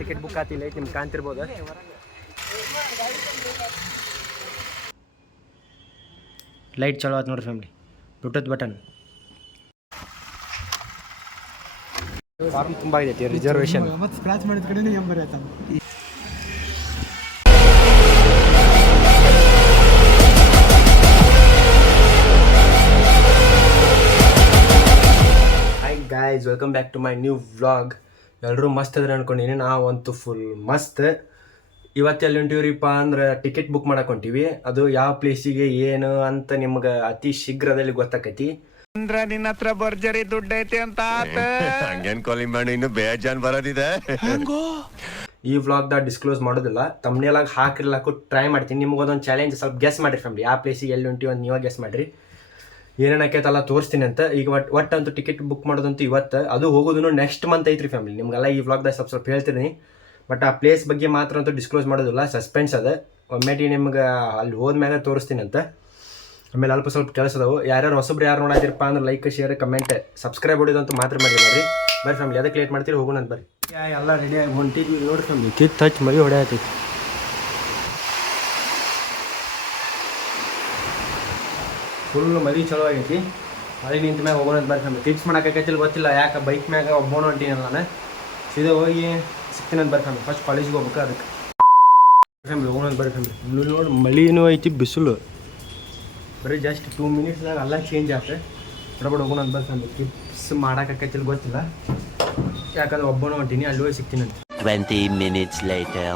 Ticket book ಆತಿಲ್ಲ ನಿಮ್ಗೆ ಕಾಣ್ತಿರ್ಬೋದು. Light ಚಲೋ ಆಯ್ತು ನೋಡ್ರಿ ಫ್ಯಾಮಿಲಿ. ಬ್ಲೂಟೂತ್ ಬಟನ್ ಫಾರ್ಮ್ ತುಂಬ ಆಗೈತಿ ರಿಸರ್ವೇಷನ್. ಮತ್ತೆ ಸ್ಕ್ರಾಚ್ ಮಾಡಿದ ಕಡೆನೇ ನಂಬರ್ ಆಯ್ತು. Hi guys, welcome back to my new vlog. ಎಲ್ಲರೂ ಮಸ್ತ್ ಅದ್ರ ಅನ್ಕೊಂಡಿನಿ. ನಾವಂತೂ ಫುಲ್ ಮಸ್ತ್. ಇವತ್ತು ಎಲ್ಲಿ ಹೊಂಟಿವ್ರಿಪ್ಪ ಅಂದ್ರೆ ಟಿಕೆಟ್ ಬುಕ್ ಮಾಡಕ್ಕೆ ಹೊಂಟಿವಿ. ಅದು ಯಾವ ಪ್ಲೇಸಿಗೆ ಏನು ಅಂತ ನಿಮ್ಗೆ ಅತಿ ಶೀಘ್ರದಲ್ಲಿ ಗೊತ್ತಾಕೈತಿ. ನಿನ್ನ ಹತ್ರ ಭರ್ಜರಿ ದುಡ್ಡು ಐತಿ ಅಂತ ಹಂಗೇನ್ ಕಾಲಿ ಮಾಡಿ ಇನ್ನು ಬೇಜಾನ್ ಬರೋದಿದೆ. ಈ ವ್ಲಾಗ್ದಾಗ ಡಿಸ್ಕ್ಲೋಸ್ ಮಾಡೋದಿಲ್ಲ, ತಮ್ಮನೇಲಾಗ ಹಾಕಿರ್ಲಾಕು ಟ್ರೈ ಮಾಡ್ತೀನಿ. ನಿಮ್ಗೊಂದೊಂದು ಚಾಲೆಂಜ್, ಸ್ವಲ್ಪ ಗೆಸ್ ಮಾಡಿರಿ ಫ್ಯಾಮಿಲಿ. ಯಾವ ಪ್ಲೇಸಿಗೆ ಎಲ್ಲಿ ಹೊಂಟಿವಿ ಅಂತ ನೀವಾಗ ಗೆಸ್ ಮಾಡಿರಿ. ಏನೇನು ಆಕೈತಲ್ಲ ತೋರಿಸ್ತೀನಿ ಅಂತ. ಈಗ ಒಟ್ಟಂತೂ ಟಿಕೆಟ್ ಬುಕ್ ಮಾಡೋದಂತೂ ಇವತ್ತು, ಅದು ಹೋಗೋದು ನೆಕ್ಸ್ಟ್ ಮಂತ್ ಐತ್ರಿ ಫ್ಯಾಮಿಲಿ. ನಿಮ್ಗೆಲ್ಲ ಈ ವ್ಲಾಗ್ದಾಗ ಸ್ವಲ್ಪ ಹೇಳ್ತೀನಿ. ಬಟ್ ಆ ಪ್ಲೇಸ್ ಬಗ್ಗೆ ಮಾತ್ರ ಅಂತೂ ಡಿಸ್ಕ್ಲೋಸ್ ಮಾಡೋದಿಲ್ಲ, ಸಸ್ಪೆನ್ಸ್ ಅದ. ಒಮ್ಮೆಟಿ ನಿಮ್ಗೆ ಅಲ್ಲಿ ಹೋದ್ಮ್ಯಾಗ ತೋರಿಸ್ತೀನಿ ಅಂತ. ಆಮೇಲೆ ಅಲ್ಪ ಸ್ವಲ್ಪ ಕೆಲಸ ಅದಾವು. ಯಾರ್ಯಾರು ಹೊಸಬ್ರು ಯಾರು ನೋಡಾದಿರಪ್ಪ ಅಂದ್ರೆ ಲೈಕ್, ಶೇರ್, ಕಮೆಂಟ್, ಸಬ್ಸ್ಕ್ರೈಬ್ ಹೊಡಿದಂತೂ ಮಾತ್ರ ಮಾಡಿರಿ ಬರ್ರಿ ಫ್ಯಾಮಿಲಿ. ಅದಕ್ಕೆ ಲೇಟ್ ಮಾಡ್ತೀರಿ, ಹೋಗೋಣ ಅಂತ ಬರ್ರಿ. ಎಲ್ಲ ರೆಡಿ ಆಗಿ ಹೊಂಟಿದ್ವಿ ನೋಡಿ ಫ್ಯಾಮಿಲಿ. ಕಿತ್ತು ಹಚ್ಚಿ ಮರಿ ಹೊಡೆಯತೈತಿ. ಫುಲ್ ಮರಿ ಚಲೋ ಆಗೈತಿ. ಮಳೆ ನಿಂತ ಮ್ಯಾಗ ಹೋಗೋಣ ಅಂತ ಬರ್ರಿ ಫ್ಯಾಮಿಲಿ. ಟಿಪ್ಸ್ ಮಾಡೋಕೈತಿಲ್ಲ ಗೊತ್ತಿಲ್ಲ, ಯಾಕೆ ಬೈಕ್ ಮ್ಯಾಗ ಒಬ್ಬೋಣ ಹೊಂಟೀನಲ್ಲ ನಾನು. ಸೀದಾ ಹೋಗಿ ಸಿಗ್ತೀನಿ ಅಂತ ಬರ್ರಿ ಫ್ಯಾಮಿಲಿ. ಫಸ್ಟ್ ಕಾಲೇಜಿಗೆ ಹೋಗ್ಬೇಕು, ಅದಕ್ಕೆ ಫ್ಯಾಮಿಲಿ ಹೋಗೋಣ ಅಂತ ಬರ್ರಿ ಫ್ಯಾಮಿಲಿ. ನೋಡಿ ಮಳಿನೂ ಐತಿ, ಬಿಸಿಲು ಬರೀ ಜಸ್ಟ್ 2 ಮಿನಿಟ್ಸ್ದಾಗ ಎಲ್ಲ ಚೇಂಜ್ ಆಗುತ್ತೆ. ಬಡಬಡ ಹೋಗೋಣ ಅಂತ ಬರ್ತಾನೆ. ಟಿಪ್ಸ್ ಮಾಡೋಕೈತಿಲ್ಲ ಗೊತ್ತಿಲ್ಲ, ಯಾಕಂದ್ರೆ ಒಬ್ಬನು ಹೊಂಟೀನಿ. ಅಲ್ಲಿ ಹೋಗಿ ಸಿಗ್ತೀನಿ ಅಂತ. 20 minutes later.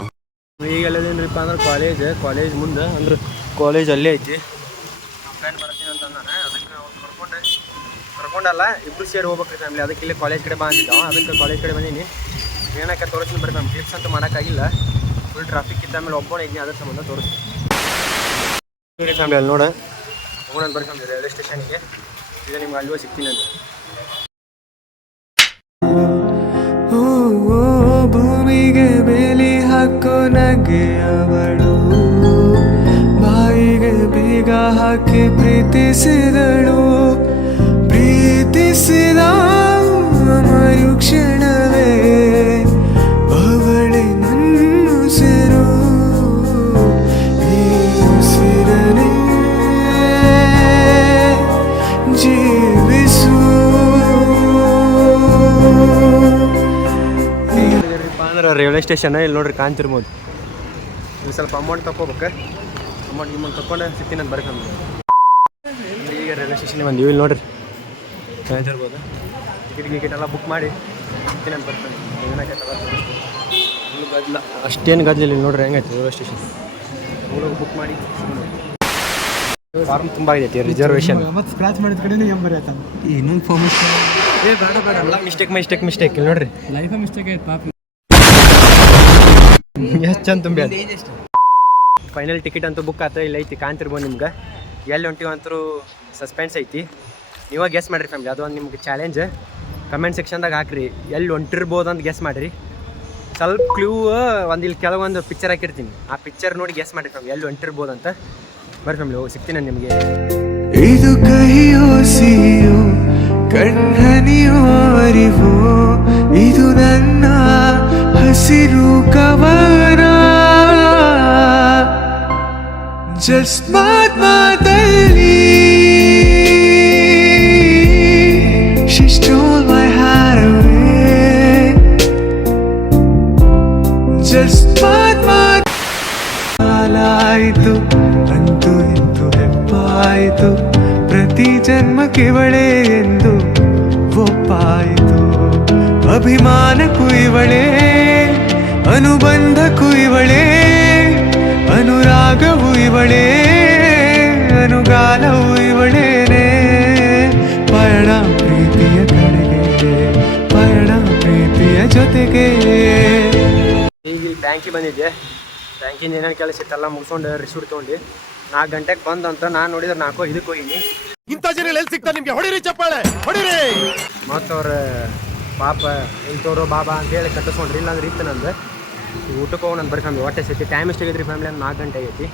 ಈಗ ಎಲ್ಲದೇನ್ರಿಪ್ಪ ಅಂದ್ರೆ ಕಾಲೇಜ್ ಮುಂದೆ ಅಂದ್ರೆ ಕಾಲೇಜ್ ಅಲ್ಲೇ ಐತಿ. ನಮ್ಮ ಫ್ರೆಂಡ್ ಬರ್ತೀನಿ ಅಂತ ನಾನು, ಅದಕ್ಕೆ ಅವ್ರು ಕರ್ಕೊಂಡಲ್ಲ, ಇಬ್ಬರು ಸೇರಿ ಹೋಗ್ಬೇಕ್ರಿ ಫ್ಯಾಮಿಲಿ. ಅದಕ್ಕೆ ಇಲ್ಲಿ ಕಾಲೇಜ್ ಕಡೆ ಬಂದಿದ್ದಾವ, ಅದಕ್ಕೆ ಕಾಲೇಜ್ ಕಡೆ ಬಂದೀನಿ. ಏನಕ್ಕೆ ತೋರಿಸ್ತೀನಿ ಬರ್ರಿ ಮ್ಯಾಮ್. ಟಿಪ್ಸ್ ಅಂತೂ ಮಾಡೋಕ್ಕಾಗಿಲ್ಲ, ಫುಲ್ ಟ್ರಾಫಿಕ್ ಇದ್ದ ಆಮೇಲೆ ಒಬ್ಬನೇ ಇದ್ದೀನಿ, ಅದ್ರ ಸಂಬಂಧ ತೋರಿಸ್ತೀನಿ ಫ್ಯಾಮಿಲಿ. ಅಲ್ಲಿ ನೋಡ ಹೋಗೋಣ ಅಂತ ಬರ್ರಿ ಫ್ಯಾಮಿಲಿ ರೈಲ್ವೆ ಸ್ಟೇಷನ್ಗೆ. ಈಗ ನಿಮ್ಗೆ ಅಲ್ಲಿ ಹೋಗಿ ಸಿಗ್ತೀನಿ ಅಂತ. ಭೂಮಿಗೆ ಬೇಲಿ ಹಾಕೋ ನಗೆ ಅವಳು, ಬಾಯಿಗೆ ಬೀಗ ಹಾಕಿ ಪ್ರೀತಿಸಿದಳು. ಪ್ರೀತಿಸಿದ ಮರುಕ್ಷಣವೇ ಅವಳೆ ನನ್ನುಸಿರು. ಈ ಉಸಿರನೇ ಜೀವಿಸು. ಅಂದ್ರೆ ರೈಲ್ವೆ ಸ್ಟೇಷನ್ ಇಲ್ಲಿ ನೋಡ್ರಿ, ಕಾಣ್ತಿರ್ಬೋದು. ನೀವು ಸ್ವಲ್ಪ ಅಮೌಂಟ್ ತೊಗೋಬೇಕು. ಅಮೌಂಟ್ ತೊಗೊಂಡು ಸಿಗ್ತೀನಿ ಅಂತ ಬರ್ರಿ ಫ್ಯಾಮಿಲಿ. ಈಗ ರೈಲ್ವೆ ಸ್ಟೇಷನ್ಗೆ ಬಂದೀವಿ. ಇಲ್ಲಿ ನೋಡ್ರಿ ಕಾಣ್ತಿರ್ಬೋದು. ಟಿಕೆಟ್ ಎಲ್ಲ ಬುಕ್ ಮಾಡಿ ಸಿಗ್ತೀನಿ ಅಂತ ಬರ್ತಾನೆ. ಏನಾಗೈತಲ್ಲ ಫುಲ್ ಗದ್ದಲ, ಅಷ್ಟೇನು ಗದ್ದಲ ಇಲ್ಲಿ ನೋಡ್ರಿ ಹೆಂಗೈತೆ ರೈಲ್ವೆ ಸ್ಟೇಷನ್. ಹೋಗಿ ಬುಕ್ ಮಾಡಿ. ಫಾರ್ಮ್ ತುಂಬ ಆಗೈತಿ ರಿಸರ್ವೇಷನ್. ಮತ್ತೆ ಸ್ಕ್ರಾಚ್ ಮಾಡಿದ ಕಡೆನೇ ನಂಬರ್ ಆಯ್ತು. ಇನ್ನೊಂದು ಫಾರ್ಮ್ ಬೇಡ ಎಲ್ಲ ಮಿಸ್ಟೇಕ್ ಇಲ್ಲಿ ನೋಡ್ರಿ. ಲೈಫ್ ಮಿಸ್ಟೇಕ್ ಆಯ್ತು ಪಾಪ. ಎಷ್ಟು ಚಂದ ತುಂಬಿ ಅದು. ಫೈನಲ್ ಟಿಕೆಟ್ ಅಂತೂ ಬುಕ್ ಆತ. ಇಲ್ಲಿ ಐತಿ, ಕಾಣ್ತಿರ್ಬೋದು ನಿಮ್ಗೆ. ಎಲ್ಲಿ ಹೊಂಟಿವಿ ಅಂತೂ ಸಸ್ಪೆನ್ಸ್ ಐತಿ. ನೀವಾಗ ಗೆಸ್ ಮಾಡಿರಿ ಫ್ಯಾಮಿಲಿ. ಅದು ಒಂದು ನಿಮ್ಗೆ ಚಾಲೆಂಜ್. ಕಮೆಂಟ್ ಸೆಕ್ಷನ್ದಾಗ ಹಾಕ್ರಿ ಎಲ್ಲಿ ಹೊಂಟಿರ್ಬೋದು ಅಂತ ಗೆಸ್ ಮಾಡಿರಿ. ಸ್ವಲ್ಪ ಕ್ಲೂ ಒಂದು ಇಲ್ಲಿ ಕೆಲವೊಂದು ಪಿಕ್ಚರ್ ಹಾಕಿರ್ತೀನಿ, ಆ ಪಿಕ್ಚರ್ ನೋಡಿ ಗೆಸ್ ಮಾಡಿರಿ ಫ್ಯಾಮಿಲಿ ಎಲ್ಲಿ ಹೊಂಟಿರ್ಬೋದು ಅಂತ. ಬರ್ರಿ ಫ್ಯಾಮಿಲಿ, ಹೋಗಿ ಸಿಗ್ತೀನಿ ನಿಮಗೆ. ಇದು ಕಹಿಯೋ ಸಿಹಿಯೋ ಕಣ್ಣನಿಯೋ ಅರಿವೋ, ಇದು ನನ್ನ ಹಸಿರು ಕವನ. ಜಸ್ಟ್ ಮಾತಲ್ಲಿ she stole my heart away. Just ಮಾತಾಯಿತು ಅಂತೂ ಇಂತು ಹೆಪ್ಪಾಯಿತು. ಪ್ರತಿ ಜನ್ಮಕ್ಕೆ ಇವಳೇ ಎಂದು ಒಪ್ಪಾಯಿತು. ಅಭಿಮಾನಕ್ಕೂ ಇವಳೇ, ಅನುಬಂಧಕ್ಕೂ ಇವಳೇ, ಅನುರಾಗವೂ ಇವಳೇ, ಅನುಗಾಲವೂ ಇವಳೇನೆ. ಪಯಣ ಪ್ರೀತಿಯ ಕಡೆಗೆ, ಪಯಣ ಪ್ರೀತಿಯ ಜೊತೆಗೆ. ಈಗ ಇಲ್ಲಿ ಬ್ಯಾಂಕಿಗೆ ಬಂದಿದ್ದೆ. ಬ್ಯಾಂಕಿಂದ ಏನೇನು ಕೆಲಸ ಇತ್ತಲ್ಲ ಮುಗಿಸ್ಕೊಂಡು ರಿಸೀಟ್ ತೊಗೊಂಡು 4 ಗಂಟೆಗೆ ಬಂದಂತ. ನಾನು ನೋಡಿದ್ರೆ 4:05 ಹೋಗಿನಿ. ಇಂಥ ಜನ ಎಲ್ಲಿ ಸಿಗ್ತಾರೆ ನಿಮ್ಗೆ? ಹೊಡಿರಿ ಚಪ್ಪಾಳೆ, ಹೊಡಿರಿ. ಮತ್ತು ಅವ್ರು ಪಾಪ ಇಂಥವ್ರು ಬಾಬಾ ಅಂತೇಳಿ ಕಟ್ಟಿಸ್ಕೊಂಡ್ರಿ. ಇಲ್ಲಾಂದ್ರೆ ಇತ್ತು ನಂದು. ಊಟಕ್ಕೆ ಹೋಗೋಣ ಅಂತ ಬರ್ರಿ ಫ್ಯಾಮಿಲಿ. ಹೊಟ್ಟೆ ಸೈತಿ. Time ಎಷ್ಟಾಗೈತ್ರಿ family? 4 ಗಂಟೆ ಆಗೈತಿ.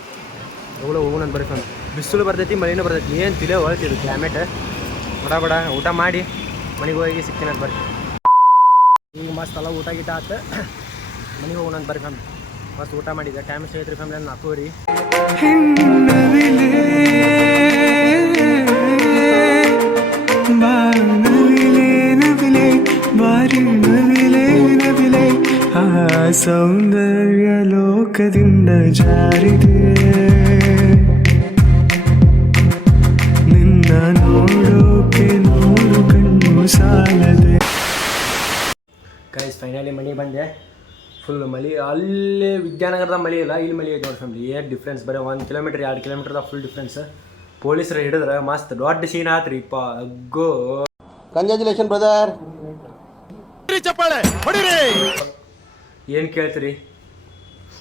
ಹೋಗೋಣ ಅಂತ ಬರ್ರಿ ಫ್ಯಾಮಿಲಿ. ಬಿಸಿಲು ಬರ್ತೈತಿ, ಮಳೆನೂ ಬರ್ತೈತಿ, ಏನು ತಿಳಿ ಹೊಳ್ತಿದ್ದು ಕ್ಲೈಮೇಟ್. ಬಡ ಊಟ ಮಾಡಿ ಮನೆಗೆ ಹೋಗಿ ಸಿಗ್ತೀನಿ ಅಂತ ಬರ್ರಿ. ಈಗ ಮಸ್ತ್ ಎಲ್ಲ ಊಟ ಗೀಟ ಆತ ಮನೆಗೆ ಹೋಗೋಣ ಅಂತ ಬರ್ರಿ ಫ್ಯಾಮ್ಲಿ. ಮಸ್ತ್ ಊಟ ಮಾಡಿದ್ದೆ. ಟೈಮ್ ಎಷ್ಟು ಐತ್ರಿ ಫ್ಯಾಮ್ಲಿ? 4:00 ಆ ಸೌಂದರ್ಯ ಲೋಕದಿಂದ ಜಾರಿದೆ ನಿನ್ನ ನೋಡೋಕೆ ನೋಡು ಕಣ್ಣು ಸಾಲದೆ. ಗೈಸ್ ಫೈನಲಿ ಮನೆಗೆ ಬಂದೆ. ಫುಲ್ ಮಳೆ. ಅಲ್ಲಿ ವಿದ್ಯಾನಗರದ ಮಳೆ ಇಲ್ಲ, ಇಲ್ಲಿ ಮಳೆ ಐತೆ ನೋಡಿ ಫ್ಯಾಮ್ಲಿ. ಏನು ಡಿಫ್ರೆನ್ಸ್ ಬರೀ 1 ಕಿಲೋಮೀಟ್ರ್ 2 ಕಿಲೋಮೀಟ್ರದ ಫುಲ್ ಡಿಫ್ರೆನ್ಸ್. ಪೊಲೀಸರು ಹಿಡಿದ್ರೆ ಮಸ್ತ್ ದೊಡ್ಡ ಸೀನ್ ಆತ್ರಿ ಪಾ. ಅಗ್ಗೋ ಕಂಗ್ರ್ಯಾಚುಲೇಷನ್ ಬ್ರದರ್. ಏನು ಕೇಳ್ತೀರಿ?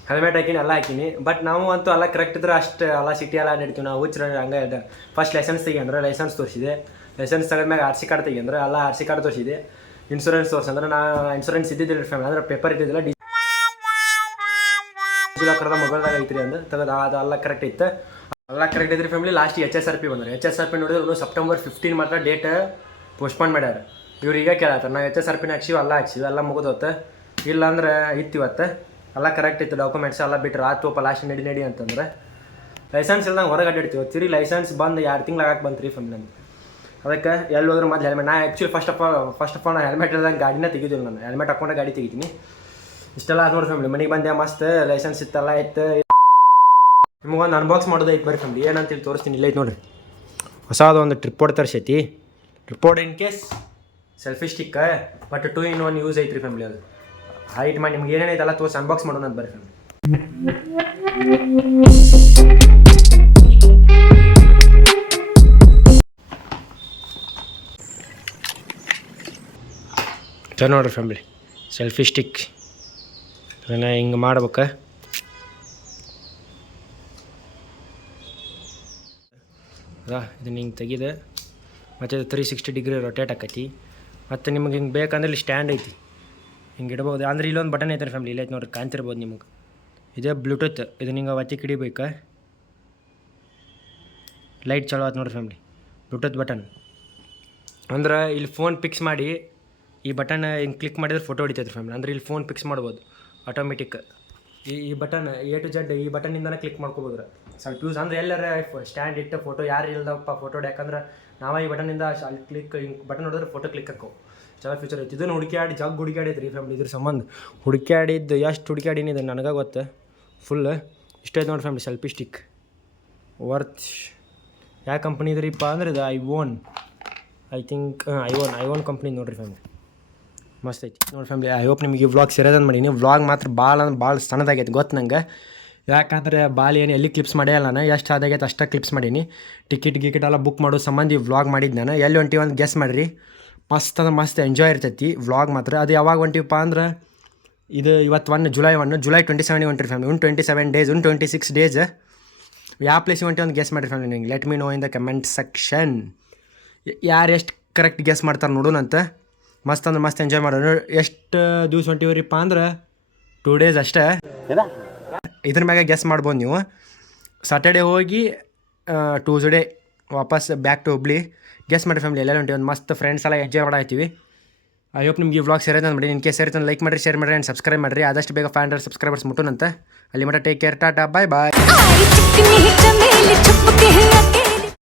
ಹೆಲ್ಮೆಟ್ ಹಾಕಿನಿ, ಎಲ್ಲ ಹಾಕಿನಿ. ಬಟ್ ನಾವು ಅಂತೂ ಎಲ್ಲ ಕರೆಕ್ಟ್ ಇದ್ರೆ ಅಷ್ಟು ಎಲ್ಲ ಸಿಟಿ ಎಲ್ಲ ಅಡ್ಡಾಡ್ತೀವಿ ನಾವು. ಹುಚ್ಚರ ಹಂಗೆ ಇದೆ. ಫಸ್ಟ್ ಲೈಸೆನ್ಸ್ ತೆಗಿಯಂದ್ರೆ ಲೈಸೆನ್ಸ್ ತೋರಿಸಿದೆ. ಲೈಸೆನ್ಸ್ ತೆಗೆದ್ಮ್ಯಾಗ RC ಕಾರ್ಡ್ ತೆಗಿಯಂದ್ರೆ ಎಲ್ಲ RC ಕಾರ್ಡ್ ತೋರಿಸಿದೆ. ಇನ್ಶೂರೆನ್ಸ್ ತೋರಿಸಂದ್ರೆ ನಾ ಇನ್ಶೂರೆನ್ಸ್ ಇದ್ದಿದ್ದಿಲ್ಲ ಫ್ಯಾಮಿಲಿ, ಅಂದ್ರೆ ಪೇಪರ್ ಇದ್ದಿದ್ದಿಲ್ಲ. ಡಿಜಿಲಾಕರ್ದ ಮೊಬೈಲ್ದಾಗ ಐತ್ರಿ ಅಂದು ತೆಗೆದು ಅದೆಲ್ಲ ಕರೆಕ್ಟ್ ಇತ್ತು. ಎಲ್ಲ ಕರೆಕ್ಟ್ ಐತ್ರಿ ಫ್ಯಾಮಿಲಿ. ಲಾಸ್ಟ್ HSRP ಬಂದ್ರೆ HSRP ನೋಡಿದ್ರೆ ಸೆಪ್ಟೆಂಬರ್ 15 ಮಾತ್ರ ಡೇಟ್ ಪೋಸ್ಟ್ಪೋನ್ ಮಾಡ್ಯಾರ. ಇವ್ರು ಈಗ ಕೇಳತ್ತಾರೆ ನಾವು HSRPನ ಹಾಕ್ಸಿವಿ, ಎಲ್ಲ ಹಾಕ್ಸಿವಿ, ಎಲ್ಲ ಮುಗಿದೋತ್ತು. ಇಲ್ಲ ಅಂದ್ರೆ ಇತ್ತಿವತ್ತು ಎಲ್ಲ ಕರೆಕ್ಟ್ ಇತ್ತು. ಡಾಕ್ಯುಮೆಂಟ್ಸ್ ಎಲ್ಲ ಬಿಟ್ಟರೆ ಆತೋಪ ಲಾಸ್ಟ್ ನಡಿ ಅಂತಂದ್ರೆ. ಲೈಸೆನ್ಸ್ ಇಲ್ದಂಗೆ ಹೊರಗೆ ಅಡ್ಡಾಡ್ತೀವಿ. ತಿರಿ ಲೈಸೆನ್ಸ್ ಬಂದು 2 ತಿಂಗಳು ಆಗಕ್ಕೆ ಬಂತು ಫ್ಯಾಮಿಲಿ ಅಂತ. ಅದಕ್ಕೆ ಎಲ್ಲಿ ಹೋದ್ರೆ ಮೊದಲು ಹೆಲ್ಮೆಟ್. ನಾ actually first of all helmet ಇಲ್ದಂಗೆ ಗಾಡಿನೇ ತೆಗಿದಿಲ್ಲ. ನಾನು ಹೆಲ್ಮೆಟ್ ಹಾಕೊಂಡೆ ಗಾಡಿ ತೆಗಿತೀನಿ. ಇಷ್ಟೆಲ್ಲ ಅದು ನೋಡಿ ಫ್ಯಾಮಿಲಿ. ಮನೆಗೆ ಬಂದೆ ಮಸ್ತ್ ಲೈಸೆನ್ಸ್ ಇತ್ತಲ್ಲ ಇತ್ತು. ನಿಮಗೊಂದು ಅನ್ಬಾಕ್ಸ್ ಮಾಡೋದು ಐತೆ ಬರ್ರಿ ಫ್ಯಾಮಿಲಿ. ಏನಂತೇಳಿ ತೋರಿಸ್ತೀನಿ. ಇಲ್ಲ ಐತೆ ನೋಡಿರಿ, ಹೊಸದು ಒಂದು ಟ್ರಿಪ್ಪೋರ್ಡ್ ತರಿಸೈತಿ. Tripod in case selfie stick, but 2-in-1 use ಐತ್ರಿ ಫ್ಯಾಮಿಲಿ. ಅದು ಹೈಟ್ ಮಾಡಿ ನಿಮ್ಗೆ ಏನೇನೈತಲ್ಲ ತೋರಿಸಿ ಅನ್ಬಾಕ್ಸ್ ಮಾಡೋಣ ಅಂತ ಬರ್ರಿ ಫ್ಯಾಮಿಲಿ. ನೋಡ್ರಿ ಫ್ಯಾಮಿಲಿ, ಸೆಲ್ಫಿ ಸ್ಟಿಕ್ ಅದನ್ನು ಹಿಂಗೆ ಮಾಡ್ಬೇಕು. ಇದನ್ನ ಹಿಂಗೆ ತೆಗಿದೆ. ಮತ್ತು ಇದು 360 ಡಿಗ್ರಿ ರೊಟೇಟ್ ಆಕೈತಿ. ಮತ್ತು ನಿಮಗೆ ಹಿಂಗೆ ಬೇಕಂದ್ರೆ ಇಲ್ಲಿ ಸ್ಟ್ಯಾಂಡ್ ಐತಿ, ಹಿಂಗೆ ಇಡ್ಬೋದು. ಅಂದ್ರೆ ಇಲ್ಲೊಂದು ಬಟನ್ ಐತೆ ಫ್ಯಾಮಿಲಿ, ಇಲ್ಲ ಐತೆ ನೋಡ್ರಿ, ಕಾಣ್ತಿರ್ಬೋದು ನಿಮಗೆ. ಇದೇ ಬ್ಲೂಟೂತ್. ಇದು ನಿಂಗೆ ಒತ್ತಿ ಕಿಡಿಬೇಕು, ಲೈಟ್ ಚಲೋ ಆಯ್ತು ನೋಡ್ರಿ ಫ್ಯಾಮಿಲಿ. ಬ್ಲೂಟೂತ್ ಬಟನ್ ಅಂದ್ರೆ ಇಲ್ಲಿ ಫೋನ್ ಫಿಕ್ಸ್ ಮಾಡಿ ಈ ಬಟನ್ ಹಿಂಗೆ ಕ್ಲಿಕ್ ಮಾಡಿದ್ರೆ ಫೋಟೋ ಹೊಡಿತೈತೆ ಫ್ಯಾಮಿಲಿ. ಅಂದ್ರೆ ಇಲ್ಲಿ ಫೋನ್ ಫಿಕ್ಸ್ ಮಾಡ್ಬೋದು ಆಟೋಮೆಟಿಕ್. ಈ ಬಟನ್ A to Z ಈ ಬಟನ್ನಿಂದನೇ ಕ್ಲಿಕ್ ಮಾಡ್ಕೋಬೋದ್ರ. ಸ್ವಲ್ಪ ಯೂಸ್ ಅಂದರೆ ಎಲ್ಲರ ಸ್ಟ್ಯಾಂಡ್ ಇಟ್ಟು ಫೋಟೋ ಯಾರು ಇಲ್ದಪ್ಪ ಫೋಟೋ ಯಾಕಂದ್ರೆ ನಾವೇ ಈ ಬಟನಿಂದ ಅಲ್ಲಿ ಕ್ಲಿಕ್ ಹಿಂಗೆ ಬಟನ್ ನೋಡಿದ್ರೆ ಫೋಟೋ ಕ್ಲಿಕ್ ಹಾಕೋ. ಚಲೋ ಫ್ಯೂಚರ್ ಐತಿ. ಇದನ್ನು ಹುಡುಕ್ಯಾಡೈತೆ ರೀ ಫ್ಯಾಮಿಲಿ. ಇದ್ರ ಸಂಬಂಧ ಹುಡುಕ್ಯಾಡಿದ್ದು ಎಷ್ಟು ಹುಡುಕ್ಯಾಡಿನಿ ಇದು ನನಗೆ ಗೊತ್ತು. ಫುಲ್ ಇಷ್ಟೈತೆ ನೋಡಿ ಫ್ಯಾಮಿಲಿ. ಸೆಲ್ಫಿ ಸ್ಟಿಕ್ ವರ್ತ್ ಯಾವ ಕಂಪ್ನಿ ಇದ್ರಿಪ್ಪ ಅಂದ್ರೆ ಇದು ಐ ಥಿಂಕ್ ಐವನ್ ಕಂಪ್ನಿ ನೋಡಿರಿ ಫ್ಯಾಮಿಲಿ. ಮಸ್ತ್ ಐತಿ ನೋಡಿ ಫ್ಯಾಮಿಲಿ. ಐ ಹೋಪ್ ನಿಮಗೆ ಈ ವ್ಲಾಗ್ ಸೇರೋದಂದು ಮಾಡೀನಿ. ವ್ಲಾಗ್ ಮಾತ್ರ ಭಾಳ ಸಣ್ಣದಾಗೈತೆ ಗೊತ್ತು ನಂಗೆ. ಯಾಕಂದರೆ ಏನು ಎಲ್ಲಿ ಕ್ಲಿಪ್ಸ್ ಮಾಡೇ ಇಲ್ಲ ನಾನು. ಎಷ್ಟು ಆದಾಗೈತೆ ಅಷ್ಟೇ ಕ್ಲಿಪ್ಸ್ ಮಾಡೀನಿ. ಟಿಕೆಟ್ ಎಲ್ಲ ಬುಕ್ ಮಾಡೋ ಸಂಬಂಧ ಈ ವ್ಲಾಗ್ ಮಾಡಿದ್ದು ನಾನು. ಎಲ್ಲಿ ಹೊಂಟಿವಿ ಒಂದು ಗೆಸ್ ಮಾಡಿರಿ. ಮಸ್ತ್ ಅಂದ್ರೆ ಮಸ್ತ್ ಎಂಜಾಯ್ ಇರ್ತೈತಿ ವ್ಲಾಗ್ ಮಾತ್ರ. ಅದು ಯಾವಾಗ ಹೊಂಟಿವಪ್ಪ ಅಂದ್ರೆ ಇದು ಇವತ್ತು ಜುಲೈ 27 ಹೊಂಟಿರಿ ಫ್ಯಾಮಿಲಿ. 27 days 26 days. ಯಾವ ಪ್ಲೇಸಿಗೆ ಹೊಂಟಿವಿ ಒಂದು ಗೆಸ್ ಮಾಡಿರಿ ಫ್ಯಾಮಿಲಿ. ನಿಂಗೆ let me know in the comment section. ಯಾರು ಎಷ್ಟು ಕರೆಕ್ಟ್ ಗೆಸ್ ಮಾಡ್ತಾರೆ ನೋಡೋಣಂತ. ಮಸ್ತ್ ಅಂದ್ರೆ ಮಸ್ತ್ ಎಂಜಾಯ್ ಮಾಡೋಣ. ಎಷ್ಟು ದಿವ್ಸ ಹೊಂಟಿವ್ರಿಪ್ಪ ಅಂದ್ರೆ 2 ಡೇಸ್ ಅಷ್ಟೇ. ಇದ್ರ ಮ್ಯಾಗ ಗೆಸ್ ಮಾಡ್ಬೋದು ನೀವು. ಸಾಟರ್ಡೇ ಹೋಗಿ ಟ್ಯೂಸ್ಡೇ ವಾಪಸ್ ಬ್ಯಾಕ್ ಟು ಹುಬ್ಳಿ. ಗೆಸ್ ಮಾಡಿ ಫ್ಯಾಮಿಲಿ ಎಲ್ಲ ಹೊಂಟಿವಿ. ಒಂದು ಮಸ್ತ್ ಫ್ರೆಂಡ್ಸ್ ಎಲ್ಲ ಎಂಜಾಯ್ ಮಾಡಾಯ್ತೀವಿ. ಐ ಹೋಪ್ ನಿಮ್ಗೆ ಈ ವ್ಲಾಗ್ ಸೇರೋದು ಮಾಡಿ. ಇನ್ ಕೇಸ್ ಸೇರಿದ್ರೆ ಲೈಕ್ ಮಾಡಿರಿ, ಶೇರ್ ಮಾಡಿರಿ ಆ್ಯಂಡ್ ಸಬ್ಸ್ಕ್ರೈಬ್ ಮಾಡಿರಿ. ಆದಷ್ಟು ಬೇಗ 500 ಸಬ್ಸ್ಕ್ರೈಬರ್ಸ್ ಮುಟ್ಟೋಣಂತ. ಅಲ್ಲಿ ಮಟ್ಟ ಟೇಕ್ ಕೇರ್, ಟಾಟಾ, ಬಾಯ್ ಬಾಯ್.